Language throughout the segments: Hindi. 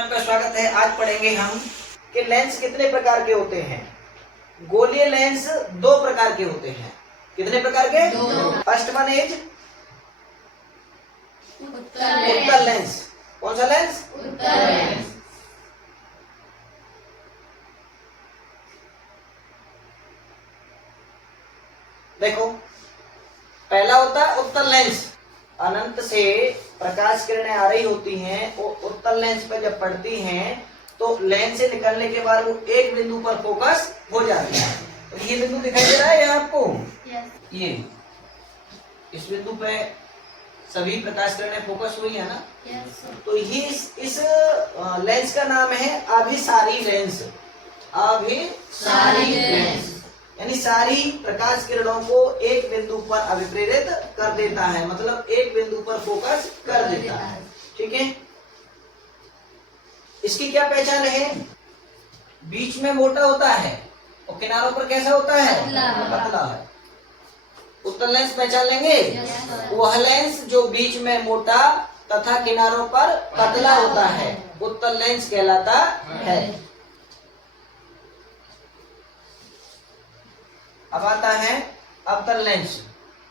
आपका स्वागत है। आज पढ़ेंगे हम कि लेंस कितने प्रकार के होते हैं। गोलीय लेंस दो प्रकार के होते हैं। कितने प्रकार के? दो। फर्स्ट वन इज उत्तल लेंस। कौन सा लेंस? उत्तल लेंस। देखो, पहला होता है उत्तल लेंस। अनंत से प्रकाश किरणें आ रही होती हैं, वो उत्तल लेंस पे जब पड़ती हैं तो लेंस से निकलने के बाद वो एक बिंदु पर फोकस हो जाती है। तो ये बिंदु दिखाई दे रहा है यहाँ आपको? ये इस बिंदु पे सभी प्रकाश किरणें फोकस हुई है ना? तो ये इस लेंस का नाम है अभिसारी लेंस। अभिसारी लेंस यानी सारी प्रकाश किरणों को एक बिंदु पर अभिप्रेरित कर देता है, मतलब एक बिंदु पर फोकस कर देता है। ठीक है, इसकी क्या पहचान है? बीच में मोटा होता है और किनारों पर कैसा होता है? पतला है। उत्तल लेंस पहचान लेंगे? वह लेंस जो बीच में मोटा तथा किनारों पर पतला होता है उत्तल लेंस कहलाता है। अब आता है अवतल लेंस।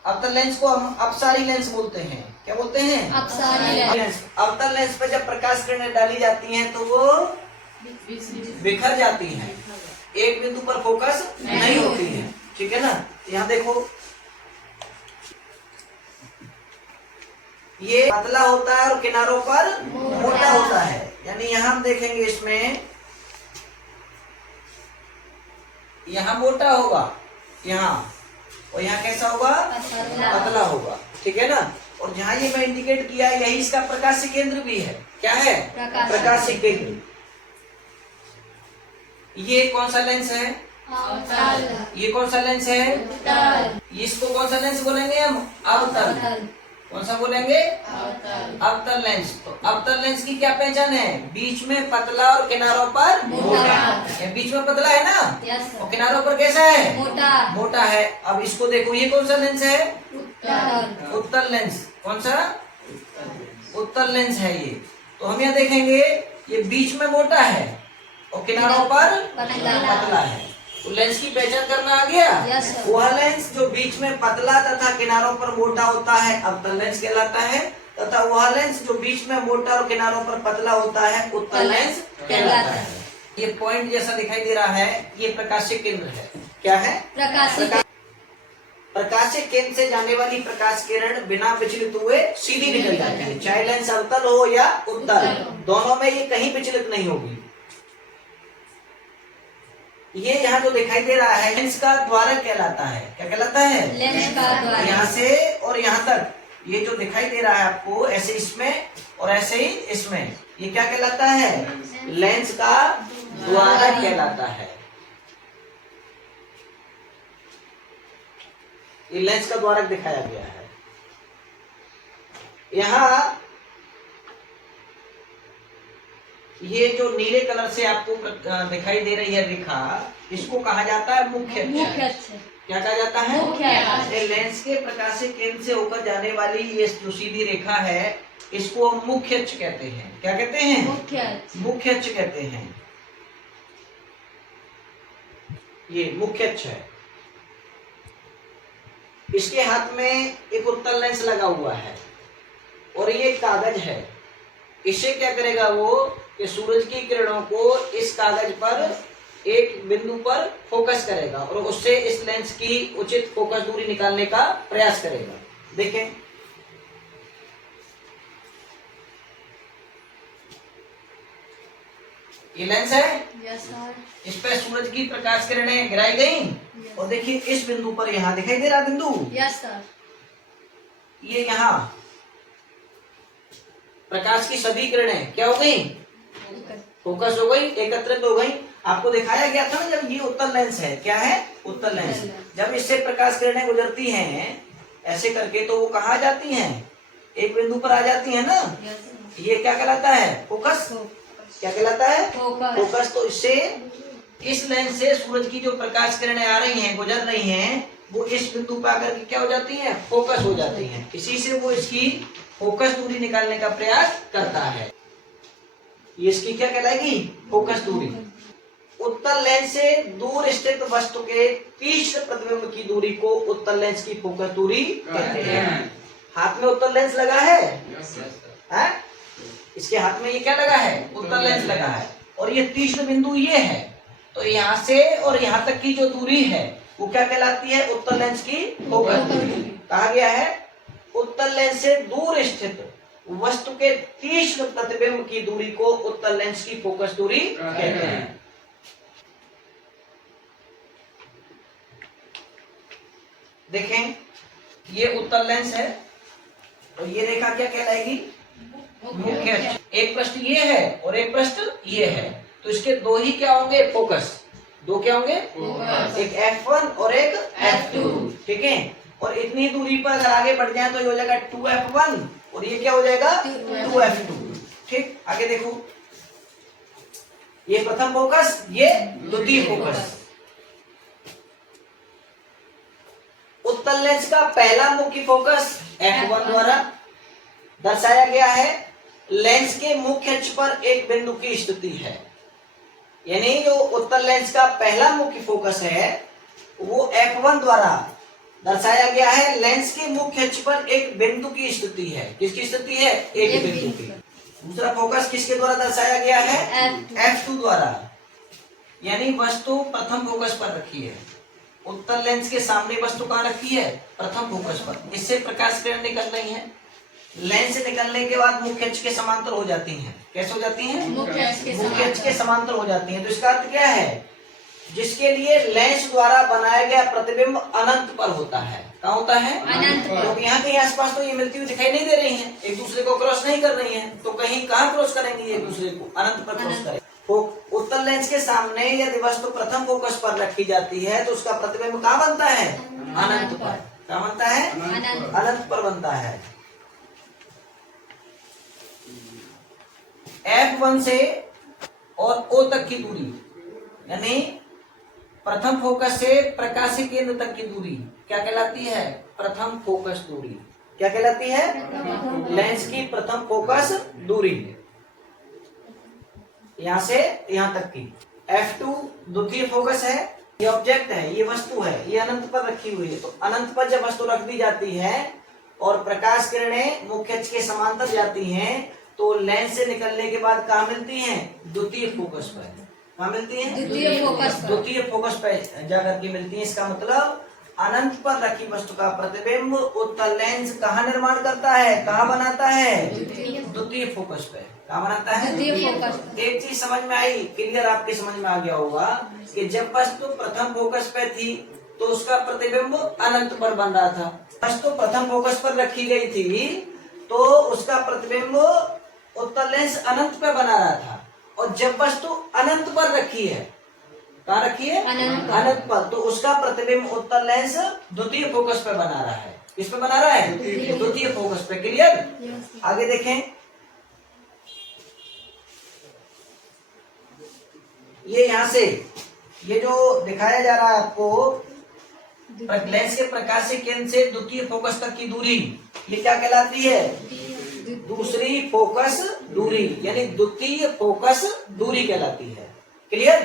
अवतल लेंस को हम अपसारी लेंस बोलते हैं। क्या बोलते हैं? अपसारी लेंस। अवतल लेंस पर जब प्रकाश किरणें डाली जाती हैं तो वो बिखर जाती हैं, एक बिंदु पर फोकस नहीं होती है। ठीक है ना? यहाँ देखो, ये पतला होता है और किनारों पर मोटा होता है। यानी यहाँ हम देखेंगे, इसमें यहाँ मोटा होगा यहाँ, और यहाँ कैसा होगा? पतला होगा। ठीक है ना? और जहाँ ये मैं इंडिकेट किया है, यही इसका प्रकाशीय केंद्र भी है। क्या है? प्रकाशीय केंद्र। ये कौन सा लेंस है? ये कौन सा लेंस है? इसको कौन सा लेंस बोलेंगे हम? अवतल। कौन सा बोलेंगे? अवतल लेंस। तो अवतल लेंस की क्या पहचान है? बीच में पतला और किनारों पर मोटा। बीच में पतला है ना? और किनारों पर कैसा है? मोटा है। अब इसको देखो, ये कौन सा लेंस है? उत्तल लेंस। कौन सा? उत्तल लेंस है ये। तो हम यहाँ देखेंगे, ये बीच में मोटा है और किनारों पर पतला है। तो लेंस की पहचान करना आ गया। वह लेंस जो बीच में पतला तथा किनारों पर मोटा होता है अवतल लेंस कहलाता है, तथा वह लेंस जो बीच में मोटा और किनारों पर पतला होता है उत्तल लेंस कहलाता है। ये पॉइंट जैसा दिखाई दे रहा है, ये प्रकाशीय केंद्र है। क्या है? प्रकाशीय केंद्र से जाने वाली प्रकाश किरण बिना विचलित हुए सीधी निकल जाती है, चाहे लेंस अवतल हो या उत्तल, दोनों में ये कहीं विचलित नहीं होगी। ये यहाँ जो दिखाई दे रहा है, लेंस का द्वारक कहलाता है। क्या कहलाता है? लेंस का द्वारक। यहाँ से और यहाँ तक ये जो दिखाई दे रहा है आपको, ऐसे इसमें और ऐसे ही इसमें, ये क्या कहलाता है? लेंस का द्वारक कहलाता है। ये लेंस का द्वारक दिखाया गया है। यहाँ ये जो नीले कलर से आपको दिखाई दे रही है रेखा, इसको कहा जाता है मुख्य अक्ष। क्या कहा जाता है? मुख्य अक्ष। लेंस के प्रकाशीय केंद्र से होकर जाने वाली ये जो सीधी रेखा है, इसको हम मुख्य अक्ष कहते हैं। क्या कहते हैं? मुख्य अक्ष कहते हैं। ये मुख्य अक्ष है। इसके हाथ में एक उत्तल लेंस लगा हुआ है और ये कागज है। इससे क्या करेगा वो, कि सूरज की किरणों को इस कागज पर एक बिंदु पर फोकस करेगा और उससे इस लेंस की उचित फोकस दूरी निकालने का प्रयास करेगा। देखें, ये लेंस है। इस पर सूरज की प्रकाश किरणें गिराई गई और देखिए इस बिंदु पर, यहाँ दिखाई दे रहा बिंदु? ये यहाँ प्रकाश की सभी किरणें क्या हो गई? फोकस हो गई, एकत्रित हो गई। आपको दिखाया गया था ना, जब ये उत्तल लेंस है। क्या है? उत्तल लेंस। जब इससे प्रकाश किरणें गुजरती हैं ऐसे करके, तो वो कहाँ जाती हैं? एक बिंदु पर आ जाती है ना? ये क्या कहलाता है? फोकस। क्या कहलाता है? फोकस। तो इससे, इस लेंस से सूरज की जो प्रकाश किरणें आ रही हैं, गुजर रही हैं, वो इस बिंदु पर आकर के क्या हो जाती हैं? फोकस हो जाती हैं। इसी से वो इसकी फोकस दूरी निकालने का प्रयास करता है। ये इसकी क्या कहलाएगी? फोकस दूरी। उत्तल लेंस से दूर स्थित वस्तु के तीक्ष्ण प्रतिबिंब की दूरी को उत्तल लेंस की फोकस दूरी कहते हैं। हाथ में उत्तल लेंस लगा है, हैं? इसके हाथ में ये क्या लगा है? उत्तल लेंस लगा है, और ये तीक्ष्ण बिंदु ये है, तो यहाँ से और यहाँ तक की जो दूरी है वो क्या कहलाती है? उत्तल लेंस की फोकस दूरी। कहा गया है उत्तल लेंस से दूर स्थित वस्तु के तीक्ष्ण प्रतिबिंब की दूरी को उत्तल लेंस की फोकस दूरी कहते हैं। देखें, ये उत्तल लेंस है और ये रेखा क्या कहलाएगी? मुख्य अक्ष। एक पृष्ठ ये है और एक पृष्ठ ये है, तो इसके दो ही क्या होंगे? फोकस। दो क्या होंगे? एक F1 और एक F2। ठीक है, और इतनी दूरी पर अगर आगे बढ़ जाए तो ये हो जाएगा 2F1 और ये क्या हो जाएगा? 2F2। ठीक, आगे देखो, ये प्रथम फोकस, ये द्वितीय फोकस। उत्तल लेंस का पहला मुख्य फोकस F1 द्वारा दर्शाया गया है। लेंस के मुख्य अक्ष पर एक बिंदु की स्थिति है, यानी जो उत्तल लेंस का पहला मुख्य फोकस है वो F1 द्वारा दर्शाया गया है। लेंस के मुख्य अक्ष पर एक बिंदु की स्थिति है। किसकी स्थिति है? एक बिंदु की। दूसरा फोकस किसके द्वारा दर्शाया गया है? F2 द्वारा, यानी वस्तु प्रथम फोकस पर रखी है। उत्तल लेंस के सामने वस्तु कहाँ रखी है? प्रथम फोकस पर। इससे प्रकाश किरण निकल रही है, लेंस से निकलने के बाद मुख्य अक्ष के समांतर हो जाती हैं। कैसे हो जाती हैं? मुख्य अक्ष के समांतर हो जाती हैं। तो इसका अर्थ क्या है? जिसके लिए लेंस द्वारा बनाया गया प्रतिबिंब अनंत पर होता है। कहाँ होता है? अनंत पर। क्योंकि यहाँ के आसपास तो ये मिलती हुई दिखाई नहीं दे रही हैं, एक दूसरे को क्रॉस नहीं कर रही हैं, तो कहीं कहाँ क्रॉस करेंगी? एक दूसरे को अनंत पर क्रॉस करेंगे। तो उत्तल लेंस के सामने यदि वस्तु प्रथम फोकस पर रखी जाती है तो उसका प्रतिबिंब कहाँ बनता है? अनंत पर। कहाँ बनता है? अनंत पर बनता है। F1 से और O तक की दूरी, यानी प्रथम फोकस से प्रकाशीय केंद्र तक की दूरी क्या कहलाती है? प्रथम फोकस दूरी। क्या कहलाती है? लेंस की प्रथम फोकस दूरी, यहाँ से यहाँ तक की। F2 द्वितीय फोकस है, ये ऑब्जेक्ट है, ये वस्तु है, ये अनंत पर रखी हुई है। तो अनंत पर जब वस्तु रख दी जाती है और प्रकाश किरणें मुख्य अक्ष के समांतर जाती हैं तो लेंस से निकलने के बाद कहाँ मिलती हैं? द्वितीय फोकस पर। कहाँ मिलती हैं? द्वितीय फोकस पर जाकर के मिलती हैं। इसका मतलब अनंत पर रखी वस्तु का प्रतिबिंब उत्तल लेंस कहाँ निर्माण करता है? कहाँ बनाता है? द्वितीय फोकस पे। कहाँ बनाता है? एक चीज समझ में आई, क्लियर आपके समझ में आ गया होगा कि जब वस्तु प्रथम फोकस पे थी तो उसका प्रतिबिंब अनंत पर बन रहा था। वस्तु प्रथम फोकस पर रखी गई थी तो उसका प्रतिबिंब उत्तल लेंस अनंत पे बना रहा था, और जब वस्तु अनंत पर रखी है, कहाँ रखी है? अनंत पर, तो उसका प्रतिबिंब उत्तल लेंस द्वितीय फोकस पे बना रहा है। किस पे बना रहा है? द्वितीय फोकस पे। क्लियर? आगे देखें, ये यहाँ से ये जो दिखाया जा रहा है आपको, लेंस के प्रकाशीय केंद्र से द्वितीय फोकस तक की दूरी, ये क्या कहलाती है? दूसरी फोकस दूरी, यानी द्वितीय फोकस दूरी कहलाती है। क्लियर?